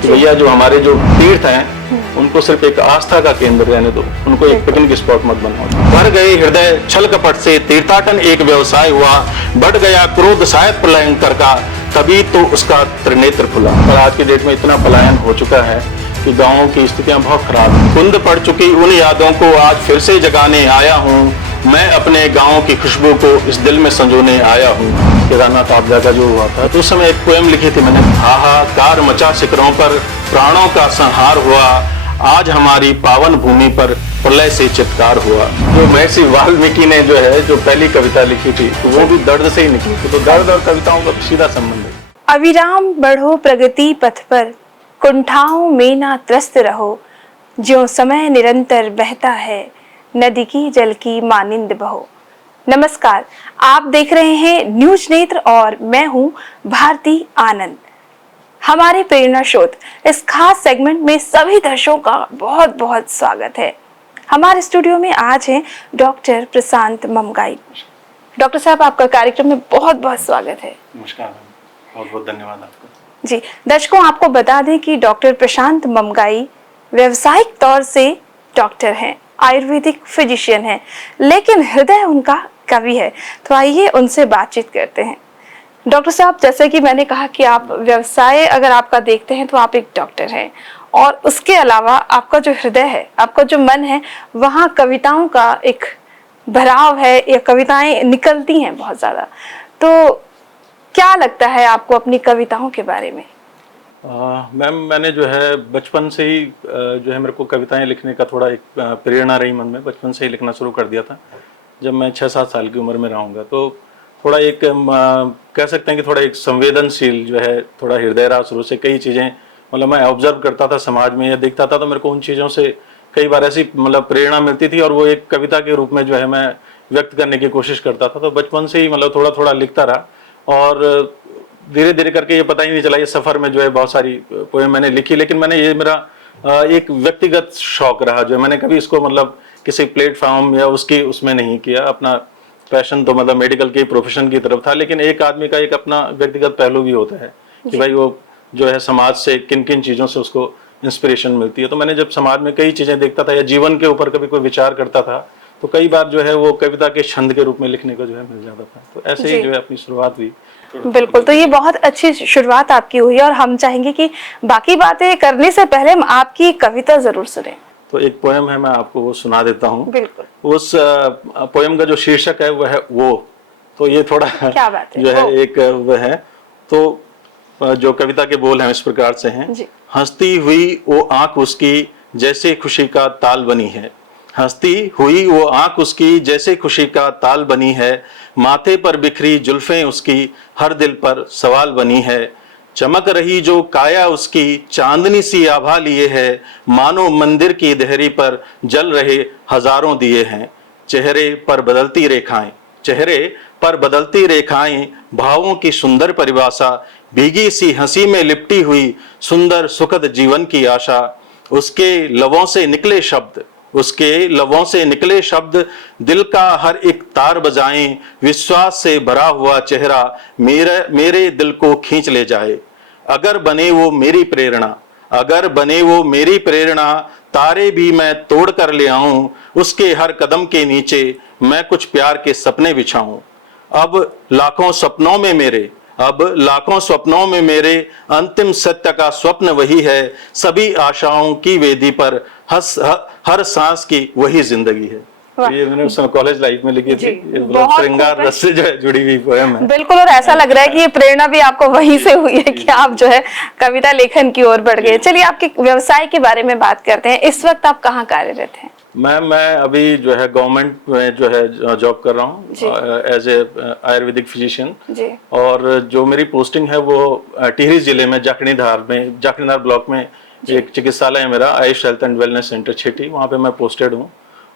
कि भैया जो हमारे जो तीर्थ हैं उनको सिर्फ एक आस्था का केंद्र रहने दो, उनको एक पिकनिक स्पॉट मत बनाओ। भर गए हृदय छल कपट से, तीर्थाटन एक व्यवसाय हुआ, बढ़ गया क्रोध शायद प्रलयंकर का, तभी तो उसका त्रिनेत्र खुला। पर आज की डेट में इतना पलायन हो चुका है कि गाँवों की स्थितियां बहुत खराब हैं। कुंद पड़ चुकी उन यादों को आज फिर से जगाने आया हूँ, मैं अपने गाँव की खुशबू को इस दिल में संजोने आया हूँ। केदारनाथ आपदा का जो हुआ था तो उस समय एक पोएम लिखी थी मैंने, हाहाकार मचा शिखरों पर, प्राणों का संहार हुआ, आज हमारी पावन भूमि पर प्रलय से चित्कार हुआ। जो महर्षि वाल्मीकि ने जो है जो पहली कविता लिखी थी तो वो भी दर्द से ही निकली थी, तो दर्द और कविताओं का सीधा संबंध है। अविराम बढ़ो प्रगति पथ पर, कुंठाओं में ना त्रस्त रहो, ज्यों समय निरंतर बहता है, नदी की जल की मानिंद बहो। नमस्कार, आप देख रहे हैं न्यूज नेत्र और मैं हूं भारती आनंद। हमारे प्रेरणा शोध इस खास सेगमेंट में सभी दर्शकों का बहुत बहुत स्वागत है। हमारे स्टूडियो में आज हैं डॉक्टर प्रशांत ममगाई। डॉक्टर साहब, आपका कार्यक्रम में बहुत बहुत स्वागत है। नमस्कार, बहुत बहुत धन्यवाद आपका। जी, दर्शकों आपको बता दें कि डॉक्टर प्रशांत ममगाई व्यावसायिक तौर से डॉक्टर हैं, आयुर्वेदिक फिजिशियन हैं, लेकिन हृदय उनका कवि है। तो आइए उनसे बातचीत करते हैं। डॉक्टर साहब, जैसे कि मैंने कहा कि आप व्यवसाय अगर आपका देखते हैं तो आप एक डॉक्टर हैं, और उसके अलावा आपका जो हृदय है, आपका जो मन है, वहाँ कविताओं का एक भराव है, या कविताएं निकलती हैं बहुत ज्यादा। तो क्या लगता है आपको अपनी कविताओं के बारे में? मैम, मैंने जो है बचपन से ही जो है मेरे को कविताएं लिखने का थोड़ा एक प्रेरणा रही मन में। बचपन से ही लिखना शुरू कर दिया था। जब मैं 6-7 साल की उम्र में रहूँगा तो थोड़ा एक कह सकते हैं कि थोड़ा एक संवेदनशील जो है, थोड़ा हृदय रहा शुरू से। कई चीज़ें मतलब मैं ऑब्जर्व करता था समाज में या देखता था, तो मेरे को उन चीज़ों से कई बार ऐसी मतलब प्रेरणा मिलती थी, और वो एक कविता के रूप में जो है मैं व्यक्त करने की कोशिश करता था। तो बचपन से ही मतलब थोड़ा थोड़ा लिखता रहा, और धीरे धीरे करके ये पता ही नहीं चला, ये सफ़र में जो है बहुत सारी पोएम मैंने लिखी। लेकिन मैंने ये मेरा एक व्यक्तिगत शौक रहा, जो मैंने कभी इसको मतलब किसी प्लेटफॉर्म या उसमें नहीं किया। अपना पैशन तो मतलब मेडिकल के प्रोफेशन की तरफ था, लेकिन एक आदमी का एक अपना व्यक्तिगत पहलू भी होता है कि भाई वो जो है समाज से किन किन चीज़ों से उसको इंस्पिरेशन मिलती है। तो मैंने जब समाज में कई चीज़ें देखता था या जीवन के ऊपर कभी कोई विचार करता था, तो कई बार जो है वो कविता के छंद के रूप में लिखने को जो है मिल जाता था। तो ऐसे ही जो है अपनी शुरुआत हुई। बिल्कुल, तो ये बहुत अच्छी शुरुआत आपकी हुई, और हम चाहेंगे कि बाकी बातें करने से पहले हम आपकी कविता जरूर सुने। तो एक पोएम है, मैं आपको वो सुना देता हूँ। बिल्कुल। उस पोएम का जो शीर्षक है वो है वो। तो ये थोड़ा क्या बात है? जो है एक वो है। तो जो कविता के बोल हैं इस प्रकार से हैं। हंसती हुई वो आंख उसकी जैसे खुशी का ताल बनी है, हंसती हुई वो आंख उसकी जैसे खुशी का ताल बनी है, माथे पर बिखरी जुल्फें उसकी हर दिल पर सवाल बनी है, चमक रही जो काया उसकी चांदनी सी आभा लिए है, मानो मंदिर की देहरी पर जल रहे हजारों दिए हैं, चेहरे पर बदलती रेखाएं, चेहरे पर बदलती रेखाएं, भावों की सुंदर परिभाषा, भीगी सी हंसी में लिपटी हुई सुंदर सुखद जीवन की आशा, उसके लबों से निकले शब्द, उसके लबों से निकले शब्द दिल का हर एक तार बजाएं, विश्वास से भरा हुआ चेहरा मेरे दिल को खींच ले जाए, अगर बने वो मेरी प्रेरणा, अगर बने वो मेरी प्रेरणा, तारे भी मैं तोड़ कर ले आऊं, उसके हर कदम के नीचे मैं कुछ प्यार के सपने बिछाऊं, अब लाखों सपनों में मेरे, अब लाखों स्वप्नों में मेरे, अंतिम सत्य का स्वप्न वही है, सभी आशाओं की वेदी पर हर सांस की वही जिंदगी है। ये मैंने उस कॉलेज लाइफ में लिखी थी। श्रृंगार रस से जो है जुड़ी हुई पोएम है। बिल्कुल, और ऐसा लग रहा है कि ये प्रेरणा भी आपको वहीं से हुई है कि आप जो है कविता लेखन की ओर बढ़ गए। चलिए, आपके व्यवसाय के बारे में बात करते हैं। इस वक्त आप कहाँ कार्यरत हैं? मैं अभी जो है गवर्नमेंट में जो है जॉब कर रहा हूँ एज ए आयुर्वेदिक फिजिशियन, और जो मेरी पोस्टिंग है वो टिहरी जिले में जाखणीधार ब्लॉक में एक चिकित्सालय है मेरा, Ayush health and wellness centre छेटी, वहाँ पे मैं पोस्टेड हूँ,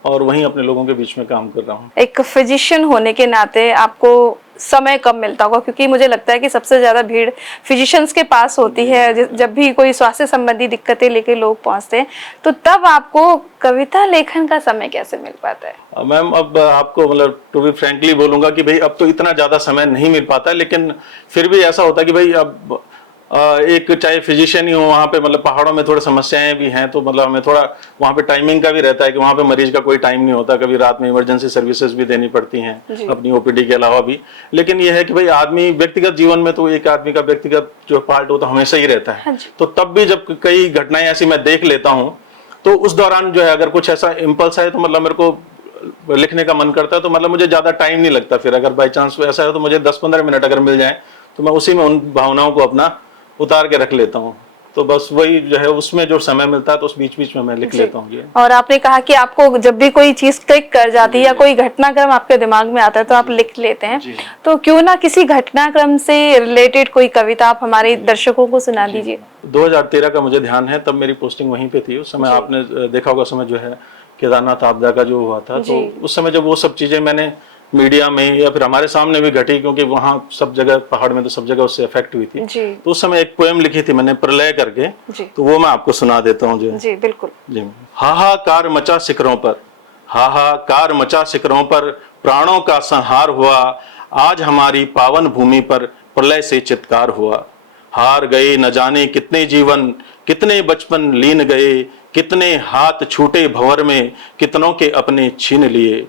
और वहीं अपने लोगों के बीच में काम कर रहा हूँ। एक फिजिशियन होने के नाते आपको समय कम मिलता होगा, क्योंकि मुझे लगता है कि सबसे ज्यादा भीड़ फिजिशियंस के पास होती है। जब भी कोई स्वास्थ्य संबंधी दिक्कतें लेके लोग पहुंचते हैं, तो तब आपको कविता लेखन का समय कैसे मिल पाता है? मैम, अब आपको मतलब टू बी फ्रैंकली बोलूंगा कि भाई अब तो इतना ज्यादा समय नहीं मिल पाता, लेकिन फिर भी ऐसा होता है कि भाई अब एक चाहे फिजिशियन ही हो वहाँ पे, मतलब पहाड़ों में थोड़ी समस्याएं भी हैं, तो मतलब हमें थोड़ा वहाँ पे टाइमिंग का भी रहता है कि वहाँ पे मरीज का कोई टाइम नहीं होता, कभी रात में इमरजेंसी सर्विसेज भी देनी पड़ती हैं अपनी ओपीडी के अलावा भी। लेकिन ये है कि भाई आदमी व्यक्तिगत जीवन में तो एक आदमी का व्यक्तिगत जो पार्ट हो तो हमेशा ही रहता है। तो तब भी जब कई घटनाएं ऐसी मैं देख लेता हूँ तो उस दौरान जो है अगर कुछ ऐसा इम्पल्स है तो मतलब मेरे को लिखने का मन करता है, तो मतलब मुझे ज्यादा टाइम नहीं लगता। फिर अगर बाई चांस ऐसा है तो मुझे 10-15 मिनट अगर मिल जाए तो मैं उसी में उन भावनाओं को अपना उतार के रख लेता हूँ। तो बस वही जो है उसमें जो समय मिलता है तो उस बीच बीच में मैं लिख लेता हूँ। और आपने कहा कि आपको जब भी कोई चीज क्लिक कर जाती है या कोई घटनाक्रम आपके दिमाग में आता है तो आप लिख लेते हैं। तो क्यों ना किसी घटनाक्रम से रिलेटेड कोई कविता आप हमारे दर्शकों को सुना दीजिए। 2013 का मुझे ध्यान है, तब मेरी पोस्टिंग वहीं पे थी। उस समय आपने देखा होगा, समय जो है केदारनाथ आपदा का जो हुआ था, तो उस समय जब वो सब चीजें मैंने मीडिया में या फिर हमारे सामने भी घटी, क्योंकि वहाँ सब जगह पहाड़ में तो सब जगह उससे इफेक्ट हुई थी, तो उस समय एक पोएम लिखी थी मैंने प्रलय करके, तो वो मैं आपको सुना देता हूँ। जी बिल्कुल। जी। हाहाकार मचा शिखरों पर, हाहाकार मचा शिखरों पर, प्राणों का संहार हुआ, आज हमारी पावन भूमि पर प्रलय से चित्कार हुआ। हार गए न जाने कितने जीवन, कितने बचपन लीन गए, कितने हाथ छूटे भंवर में, कितनों के अपने छीन लिए।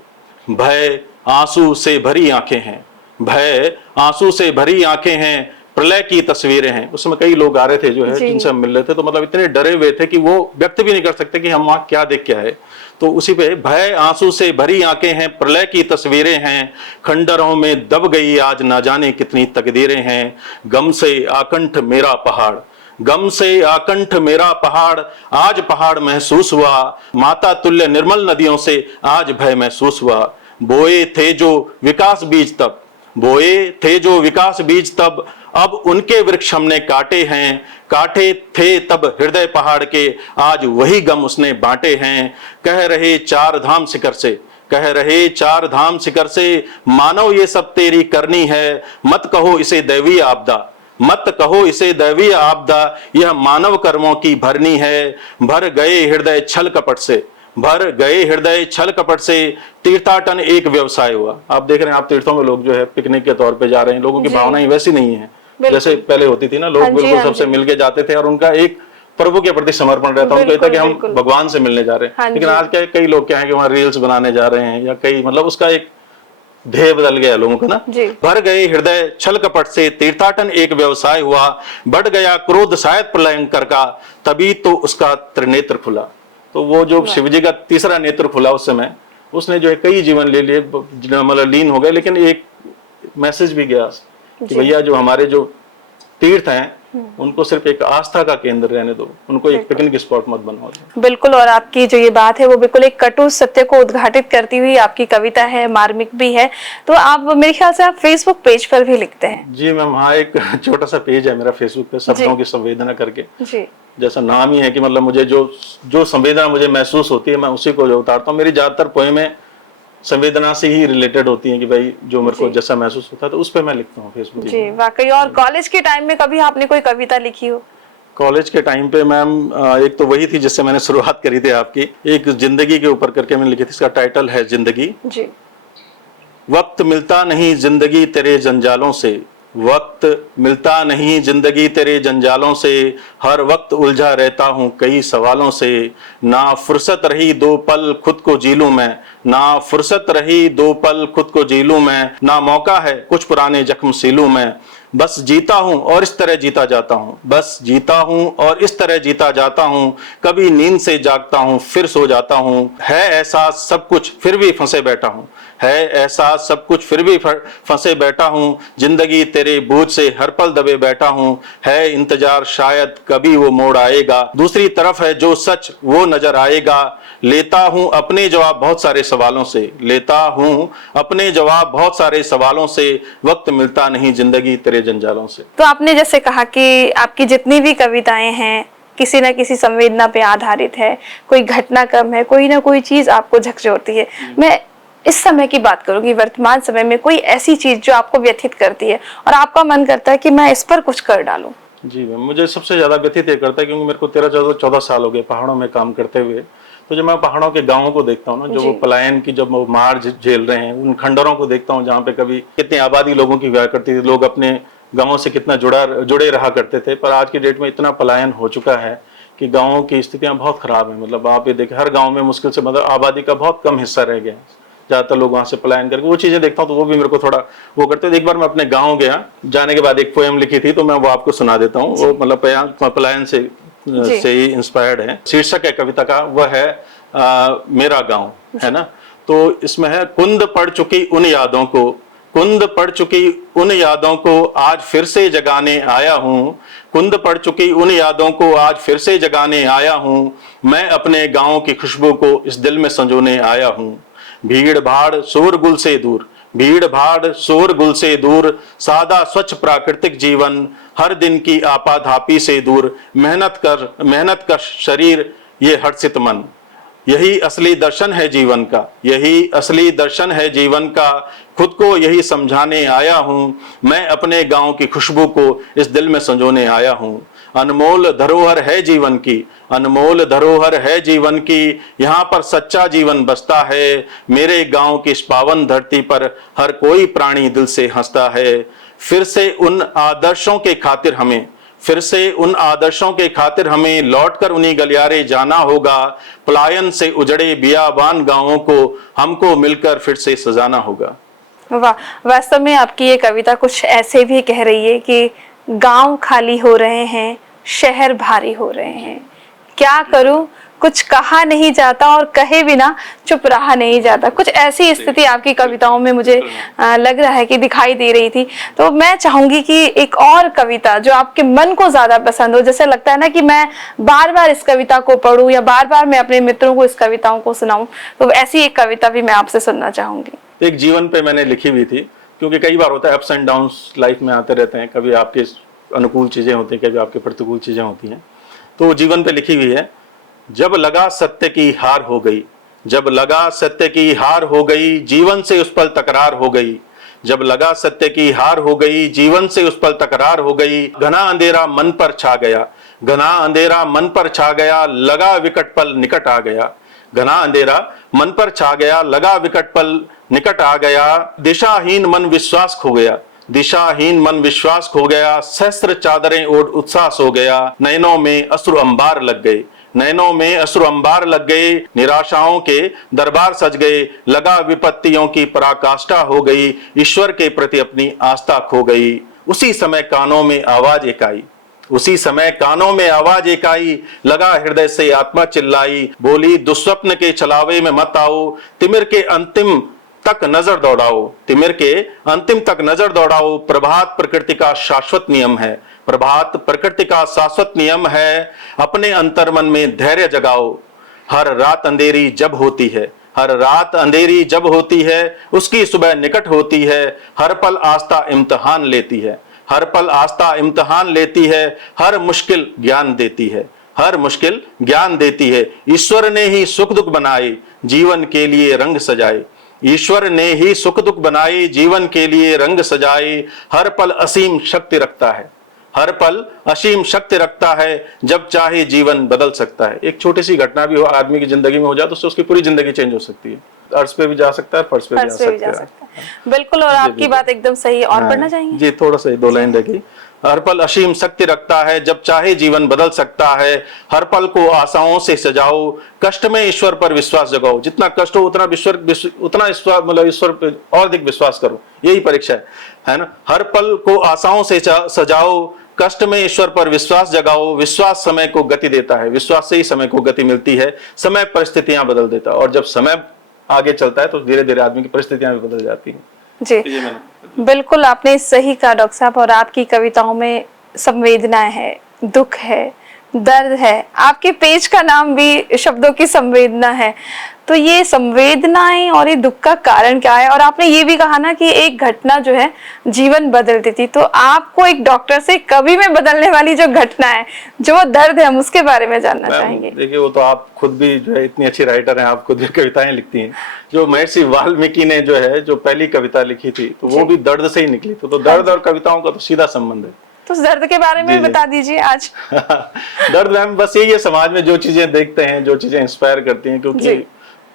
भय आंसू से भरी आंखें हैं, भय आंसू से भरी आंखें हैं, प्रलय की तस्वीरें हैं। उसमें कई लोग आ रहे थे जो है जिनसे हम मिल रहे थे, तो मतलब इतने डरे हुए थे कि वो व्यक्त भी नहीं कर सकते कि हम वहाँ क्या देख के आए। तो उसी पे भय आंसू से भरी आंखें हैं, प्रलय की तस्वीरें हैं, खंडरों में दब गई आज ना जाने कितनी तकदीरें हैं। गम से आकंठ मेरा पहाड़, गम से आकंठ मेरा पहाड़, आज पहाड़ महसूस हुआ, माता तुल्य निर्मल नदियों से आज भय महसूस हुआ। बोए थे जो विकास बीज तब, बोए थे जो विकास बीज तब, अब उनके वृक्ष हमने काटे हैं, काटे थे तब हृदय पहाड़ के, आज वही गम उसने बांटे हैं। कह रहे चार धाम शिखर से, कह रहे चार धाम शिखर से, मानव ये सब तेरी करनी है, मत कहो इसे दैवीय आपदा, मत कहो इसे दैवीय आपदा, यह मानव कर्मों की भरनी है। भर गए हृदय छल कपट से, भर गए हृदय छल कपट से, तीर्थाटन एक व्यवसाय हुआ। आप देख रहे हैं, आप तीर्थों में लोग जो है पिकनिक के तौर पे जा रहे हैं, लोगों की भावनाएं वैसी नहीं है जैसे पहले होती थी ना। लोग बिल्कुल सबसे मिलके जाते थे और उनका एक प्रभु के प्रति समर्पण रहता है। उनको कहता है कि हम भगवान से मिलने जा रहे हैं। लेकिन आज क्या कई लोग क्या है कि वहाँ रील्स बनाने जा रहे हैं, या कई मतलब उसका एक ध्येय बदल गया लोगों का ना। भर गए हृदय छल कपट से, तीर्थाटन एक व्यवसाय हुआ, बढ़ गया क्रोध शायद प्रलयंकर का, तभी तो उसका त्रिनेत्र खुला। तो वो जो शिवजी का तीसरा नेत्र खुला उस समय, उसने जो है कई जीवन ले लिए, मतलब लीन हो गए। लेकिन एक मैसेज भी गया कि भैया जो हमारे जो तीर्थ हैं उनको सिर्फ एक आस्था का केंद्र रहने दो, उनको एक पिकनिक स्पॉट मत बनाओ। बिल्कुल। और आपकी जो ये बात है वो बिल्कुल एक कटु सत्य को उद्घाटित करती हुई आपकी कविता है, मार्मिक भी है। तो आप मेरे ख्याल से आप फेसबुक पेज पर भी लिखते हैं। जी मैम, हाँ, एक छोटा सा पेज है मेरा फेसबुक पे, शब्दों की संवेदना करके। जी। जैसा नाम ही है कि मतलब मुझे जो संवेदना मुझे महसूस होती है मैं उसी को जो उतारता हूँ। मेरी ज्यादातर पोएमें संवेदना से ही रिलेटेड होती हैं कि भाई जो मेरे को जैसा महसूस होता है तो उस पे मैं लिखता हूँ फेसबुक। जी वाकई। और कॉलेज के टाइम में कभी आपने कोई कविता लिखी हो? कॉलेज के टाइम पे मैम एक तो वही थी जिससे मैंने शुरुआत करी थी आपकी, एक जिंदगी के ऊपर करके मैंने लिखी थी। इसका टाइटल है जिंदगी। जी। वक्त मिलता नहीं जिंदगी तेरे जंजालों से, वक्त मिलता नहीं जिंदगी तेरे जंजालों से, हर वक्त उलझा रहता हूँ कई सवालों से, ना फुर्सत रही दो पल खुद को जी लूं मैं, ना फुर्सत रही दो पल खुद को जी लूं मैं, ना मौका है कुछ पुराने जख्म सीलूं मैं, बस जीता हूँ और इस तरह जीता जाता हूँ, बस जीता हूँ और इस तरह जीता जाता हूँ, कभी नींद से जागता हूँ फिर सो जाता हूँ, है ऐसा सब कुछ फिर भी फंसे बैठा हूँ, है ऐसा सब कुछ फिर भी फंसे बैठा हूँ, जिंदगी तेरे बोझ से हर पल दबे बैठा हूँ, है इंतजार शायद कभी वो मोड़ आएगा, दूसरी तरफ है जो सच वो नजर आएगा, लेता हूँ अपने जवाब बहुत सारे सवालों से, लेता हूँ अपने जवाब बहुत सारे सवालों से, वक्त मिलता नहीं जिंदगी तेरे जंजालों से। तो आपने जैसे कहा कि आपकी जितनी भी कविताएं हैं किसी न किसी संवेदना पे आधारित है, कोई घटनाक्रम है, कोई ना कोई चीज आपको झकझोरती है। मैं इस समय की बात करूंगी, वर्तमान समय में कोई ऐसी चीज जो आपको व्यथित करती है और आपका मन करता है कि मैं इस पर कुछ कर डालूं। जी मैम, मुझे सबसे ज्यादा व्यथित ये करता है क्योंकि मेरे को 13-14 साल हो गए पहाड़ों में काम करते हुए। तो जब मैं पहाड़ों के गांवों को देखता हूँ ना, जो वो पलायन की जब वो मार झेल रहे हैं, उन खंडरों को देखता हूँ जहाँ पे कभी कितनी आबादी लोगों की हुआ करती थी, लोग अपने गांवों से कितना जुड़े रहा करते थे, पर आज की डेट में इतना पलायन हो चुका है कि गांवों की स्थितियां बहुत खराब है। मतलब आप ये देखें, हर गांव में मुश्किल से मतलब आबादी का बहुत कम हिस्सा रह गया है। ज्यादातर लोग वहां से पलायन करके, वो चीजें देखता हूँ तो वो भी मेरे को थोड़ा वो करते थे। एक बार मैं अपने गाँव गया, जाने के बाद एक पोएम लिखी थी, तो मैं वो आपको सुना देता हूँ। वो मतलब पलायन से ही इंस्पायर्ड है। शीर्षक है कविता का, वह है मेरा गाँव, है ना। तो इसमें है, कुंद पड़ चुकी उन यादों को, कुंद पड़ चुकी उन यादों को आज फिर से जगाने आया हूँ, कुंद पड़ चुकी उन यादों को आज फिर से जगाने आया हूँ, मैं अपने गाँव की खुशबू को इस दिल में संजोने आया हूँ। भीड़ भाड़ शोरगुल से दूर, भीड़ भाड़ शोरगुल से दूर, सादा स्वच्छ प्राकृतिक जीवन, हर दिन की आपाधापी से दूर, मेहनत कर शरीर ये हर्षित मन, यही असली दर्शन है जीवन का, यही असली दर्शन है जीवन का, खुद को यही समझाने आया हूँ, मैं अपने गांव की खुशबू को इस दिल में संजोने आया हूँ। अनमोल धरोहर है जीवन की, अनमोल धरोहर है जीवन की, यहाँ पर सच्चा जीवन बसता है, मेरे गांव की इस पावन धरती पर हर कोई प्राणी दिल से हंसता है। फिर से उन आदर्शों के खातिर हमें, फिर से उन आदर्शों के खातिर हमें लौटकर उन्हीं गलियारे जाना होगा, पलायन से उजड़े बियाबान गांवों को हमको मिलकर फिर से सजाना होगा। वाह, वास्तव में आपकी ये कविता कुछ ऐसे भी कह रही है कि गांव खाली हो रहे हैं, शहर भारी हो रहे हैं, क्या करूं, कुछ कहा नहीं जाता और कहे बिना चुप रहा नहीं जाता। कुछ ऐसी स्थिति आपकी कविताओं में मुझे लग रहा है कि दिखाई दे रही थी। तो मैं चाहूंगी कि एक और कविता जो आपके मन को ज्यादा पसंद हो, जैसे लगता है ना कि मैं बार बार इस कविता को पढूं या बार बार मैं अपने मित्रों को इस कविताओं को सुनाऊं, तो ऐसी एक कविता भी मैं आपसे सुनना चाहूंगी। एक जीवन पे मैंने लिखी हुई थी, क्योंकि कई बार होता है अप्स एंड डाउन्स लाइफ में आते रहते हैं, कभी आपके अनुकूल चीजें होती हैं, कभी आपके प्रतिकूल चीजें होती हैं। तो जीवन पे लिखी हुई है, जब लगा सत्य की हार हो गई, जब लगा सत्य की हार हो गई, जीवन से उस पल तकरार हो गई, जब लगा सत्य की हार हो गई, जीवन से उस पल तकरार हो गई, घना अंधेरा मन पर छा गया, घना अंधेरा मन पर छा गया, लगा विकट पल निकट आ गया, घना अंधेरा मन पर छा गया, लगा विकट पल निकट आ गया, दिशाहीन मन विश्वास खो गया, दिशाहीन मन विश्वास खो गया, सहस्त्र चादरें ओढ़ उत्साह सो गया, नयनों में अश्रु अंबार लग गए, नयनों में अश्रु अंबार लग गए, निराशाओं के दरबार सज गए, लगा विपत्तियों की पराकाष्ठा हो गई, ईश्वर के प्रति अपनी आस्था खो गई। उसी समय कानों में आवाज एक आई, उसी समय कानों में आवाज एक आई, लगा हृदय से आत्मा चिल्लाई, बोली दुस्वप्न के छलावे में मत आओ, तिमिर के अंतिम तक नजर दौड़ाओ, तिमिर के अंतिम तक नजर दौड़ाओ, प्रभात प्रकृति का शाश्वत नियम है, प्रभात प्रकृति का शाश्वत नियम है, अपने अंतर्मन में धैर्य जगाओ, हर रात अंधेरी जब होती है, हर रात अंधेरी जब होती है, उसकी सुबह निकट होती है, हर पल आस्था इम्तिहान लेती है, हर पल आस्था इम्तिहान लेती है, हर मुश्किल ज्ञान देती है, हर मुश्किल ज्ञान देती है, ईश्वर ने ही सुख दुख बनाए, जीवन के लिए रंग सजाए, ईश्वर ने ही सुख दुख बनाए, जीवन के लिए रंग सजाए, हर पल असीम शक्ति रखता है, हर पल असीम शक्ति रखता है, जब चाहे जीवन बदल सकता है। एक छोटी सी घटना भी हो आदमी की जिंदगी में हो जाए तो उससे उसकी पूरी जिंदगी चेंज हो सकती है, अर्श पे भी जा सकता है, फर्श पे भी जा सकता है। बिल्कुल, और आपकी बात एकदम सही है। और पढ़ना चाहेंगे जी? थोड़ा सा 2 लाइन देखिए। हर पल असीम शक्ति रखता है, जब चाहे जीवन बदल सकता है, हर पल को आशाओं से सजाओ, कष्ट में ईश्वर पर विश्वास जगाओ, जितना कष्ट हो उतना ईश्वर पे और अधिक विश्वास करो, यही परीक्षा है ना। हर पल को आशाओं से सजाओ, कष्ट में ईश्वर पर विश्वास जगाओ, विश्वास समय को गति देता है, विश्वास से ही समय को गति मिलती है, समय परिस्थितियां बदल देता है, और जब समय आगे चलता है तो धीरे धीरे आदमी की परिस्थितियां भी बदल जाती हैं। जी बिल्कुल, आपने सही कहा डॉक्टर साहब। और आपकी कविताओं में संवेदनाएं है, दुख है, दर्द है, आपके पेज का नाम भी शब्दों की संवेदना है। तो ये संवेदनाएं और ये दुख का कारण क्या है? और आपने ये भी कहा ना कि एक घटना जो है जीवन बदल देती, तो आपको एक डॉक्टर से कवि में बदलने वाली जो घटना है, जो दर्द है, हम उसके बारे में जानना चाहेंगे। देखिए, वो तो आप खुद भी जो है इतनी अच्छी राइटर हैं, आप खुद भी कविताएं लिखती हैं। जो महर्षि वाल्मीकि ने जो है जो पहली कविता लिखी थी, तो वो भी दर्द से ही निकली थी। तो दर्द और कविताओं का तो सीधा संबंध है। तो उस दर्द के बारे में बता दीजिए आज। दर्द मैम बस यही है, समाज में जो चीजें देखते हैं, जो चीजें इंस्पायर करती हैं, क्योंकि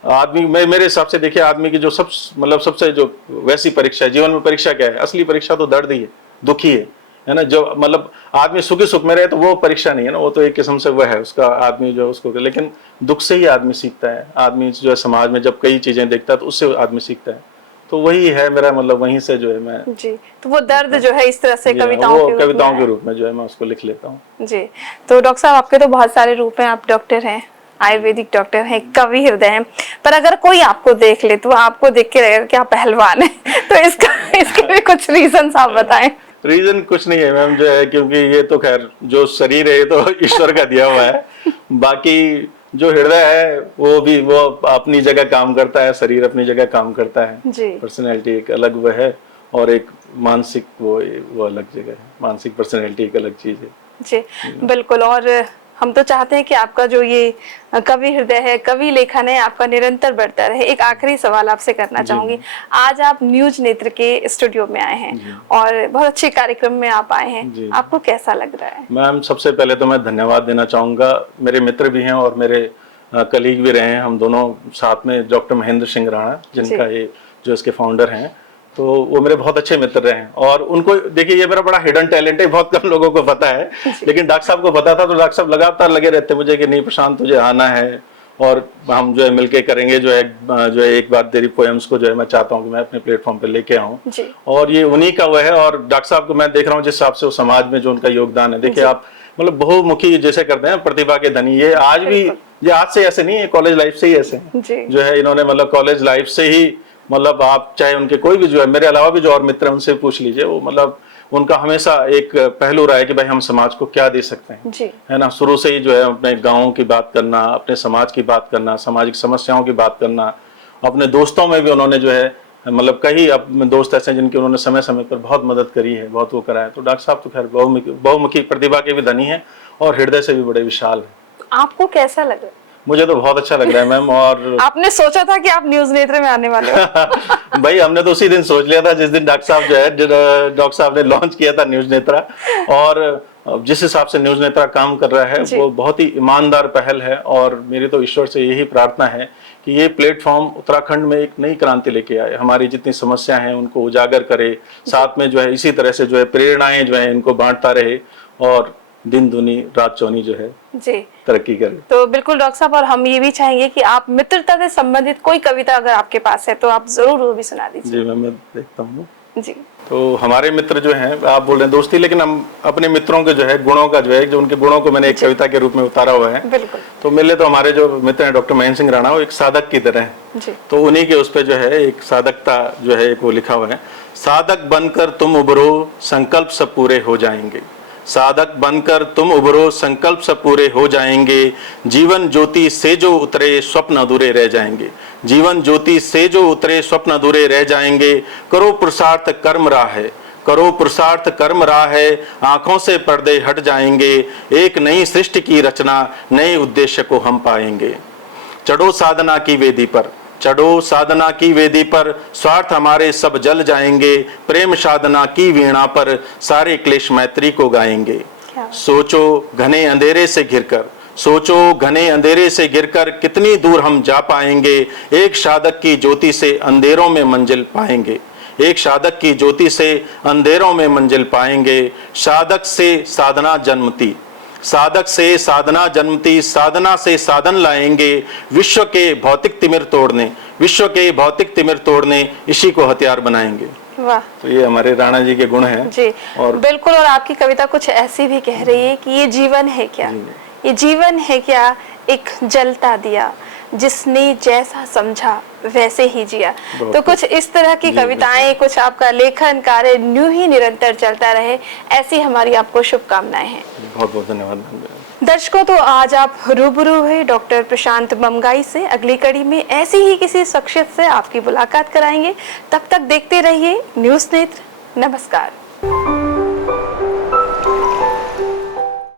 आदमी मेरे हिसाब से देखिए, आदमी की जो सबसे जो वैसी परीक्षा है जीवन में, परीक्षा क्या है? असली परीक्षा तो दर्द ही है, दुख ही है। है ना। जो मतलब आदमी सुखी सुख में रहे तो वो परीक्षा नहीं है ना, वो तो एक किस्म से वह है उसका आदमी जो उसको, लेकिन दुख से ही आदमी सीखता है। आदमी जो है समाज में जब कई चीजें देखता है तो उससे आदमी सीखता है। तो वही है मेरा मतलब, वहीं से जो है मैं जी, तो वो दर्द जो है इस तरह से कविताओं के रूप में जो है मैं उसको लिख लेता हूँ। जी, तो डॉक्टर साहब आपके तो बहुत सारे रूप हैं, आप डॉक्टर हैं, आयुर्वेदिक डॉक्टर हैं, कवि हृदय हैं, पर अगर कोई आपको देख ले तो आपको देख के लगेगा कि आप पहलवान हैं। तो इसके भी कुछ रीजन आप बताएं। रीजन कुछ नहीं है मैम, जो है क्योंकि ये तो खैर जो शरीर है ये तो ईश्वर का दिया हुआ है, बाकी जो हृदय है वो अपनी जगह काम करता है, शरीर अपनी जगह काम करता है, पर्सनैलिटी एक अलग वो है, और एक मानसिक वो अलग जगह है। मानसिक पर्सनैलिटी एक अलग चीज है। जी बिल्कुल, और हम तो चाहते हैं कि आपका जो ये कवि हृदय है, कवि लेखन है, आपका निरंतर बढ़ता रहे। एक आखिरी सवाल आपसे करना चाहूंगी, आज आप न्यूज नेत्र के स्टूडियो में आए हैं और बहुत अच्छे कार्यक्रम में आप आए हैं, आपको कैसा लग रहा है? मैम सबसे पहले तो मैं धन्यवाद देना चाहूंगा, मेरे मित्र भी हैं और मेरे कलीग भी रहे हैं, हम दोनों साथ में, डॉक्टर महेंद्र सिंह राणा जिनका ये जो इसके फाउंडर हैं, तो वो मेरे बहुत अच्छे मित्र रहे। और उनको देखिए ये मेरा बड़ा हिडन टैलेंट है, बहुत कम लोगों को पता है, लेकिन डॉक्टर साहब को पता था, तो डॉक्टर साहब लगातार लगे रहते मुझे कि नहीं प्रशांत तुझे आना है और हम जो है मिलके करेंगे, जो है एक बार तेरी पोएम्स को जो है मैं चाहता हूँ कि मैं अपने प्लेटफॉर्म पे लेके आऊँ, और ये उन्हीं का वह है। और डॉक्टर साहब को मैं देख रहा हूँ जिस हिसाब से वो समाज में जो उनका योगदान है, देखिए आप मतलब बहुमुखी जैसे करते हैं, प्रतिभा के धनी, ये आज भी, ये आज से ऐसे नहीं है, कॉलेज लाइफ से ही ऐसे हैं जो है, इन्होंने मतलब कॉलेज लाइफ से ही मतलब आप चाहे उनके कोई भी जो है, मेरे अलावा भी जो और मित्र हैं उनसे पूछ लीजिए, वो मतलब उनका हमेशा एक पहलू रहा है कि भाई हम समाज को क्या दे सकते हैं, है ना। शुरू से ही जो है अपने गाँव की बात करना, अपने समाज की बात करना, सामाजिक समस्याओं की बात करना, अपने दोस्तों में भी उन्होंने जो है मतलब कई अपने दोस्त ऐसे हैं जिनकी उन्होंने समय समय पर बहुत मदद करी है, बहुत वो करा है। तो डॉक्टर साहब तो खैर बहुमुखी प्रतिभा के भी धनी है और हृदय से भी बड़े विशाल है। आपको कैसा लगा? मुझे तो बहुत अच्छा लग रहा है मैम। और आपने सोचा था कि आप न्यूज नेत्र में आने वाले हो? भाई हमने तो उसी दिन सोच लिया था जिस दिन डॉक्टर साहब जो है, डॉक्टर साहब ने लॉन्च किया था न्यूज नेत्रा, और जिस हिसाब से न्यूज नेत्रा काम कर रहा है वो बहुत ही ईमानदार पहल है। और मेरी तो ईश्वर से यही प्रार्थना है कि ये प्लेटफॉर्म उत्तराखंड में एक नई क्रांति लेके आए, हमारी जितनी समस्या हैं उनको उजागर करे, साथ में जो है इसी तरह से जो है प्रेरणाएं जो है इनको बांटता रहे, और दिन दुनी रात चौनी जो है तरक्की करे। तो बिल्कुल डॉक्टर साहब, और हम ये भी चाहेंगे कि आप मित्रता से संबंधित कोई कविता अगर आपके पास है तो आप जरूर वो भी सुना दीजिए। जी मैं देखता हूँ जी। तो हमारे मित्र जो हैं, आप बोल रहे हैं दोस्ती, लेकिन हम अपने मित्रों के जो है गुणों का जो है, जो उनके गुणों को मैंने एक कविता के रूप में उतारा हुआ है। बिल्कुल। तो मिले तो हमारे जो मित्र हैं डॉक्टर महेंद्र सिंह राणा, वो एक साधक की तरह है, तो उन्हीं के उस पे जो है एक साधकता जो है एक वो लिखा हुआ है। साधक बनकर तुम उभरो, संकल्प सब पूरे हो जाएंगे। साधक बनकर तुम उभरो, संकल्प सब पूरे हो जाएंगे। जीवन ज्योति से जो उतरे, स्वप्न अधूरे रह जाएंगे। जीवन ज्योति से जो उतरे, स्वप्न अधूरे रह जाएंगे। करो पुरुषार्थ कर्म राह है, करो पुरुषार्थ कर्म राह है। आंखों से पर्दे हट जाएंगे। एक नई सृष्टि की रचना, नए उद्देश्य को हम पाएंगे। चढ़ो साधना की वेदी पर, चढ़ो साधना की वेदी पर, स्वार्थ हमारे सब जल जाएंगे। प्रेम साधना की वीणा पर, सारे क्लेश मैत्री को गाएंगे। सोचो घने अंधेरे से घिरकर, सोचो घने अंधेरे से गिरकर, कितनी दूर हम जा पाएंगे। एक साधक की ज्योति से अंधेरों में मंजिल पाएंगे। एक साधक की ज्योति से अंधेरों में मंजिल पाएंगे। साधक से साधना जन्मती, साधक से साधना जन्मती, साधना से साधन लाएंगे। विश्व के भौतिक तिमिर तोड़ने, विश्व के भौतिक तिमिर तोड़ने, इसी को हथियार बनाएंगे। वाह। तो ये हमारे राणा जी के गुण हैं जी। और बिल्कुल, और आपकी कविता कुछ ऐसी भी कह रही है कि ये जीवन है क्या, ये जीवन है क्या, एक जलता दिया, जिसने जैसा समझा वैसे ही जिया। तो कुछ इस तरह की कविताएं, कुछ आपका लेखन कार्य यूं ही निरंतर चलता रहे, ऐसी हमारी आपको शुभकामनाएं हैं। बहुत बहुत धन्यवाद। दर्शकों, तो आज आप रूबरू हुए डॉक्टर प्रशांत ममगाई से। अगली कड़ी में ऐसी ही किसी शख्सियत से आपकी मुलाकात कराएंगे। तब तक देखते रहिए न्यूज नेत्र। नमस्कार।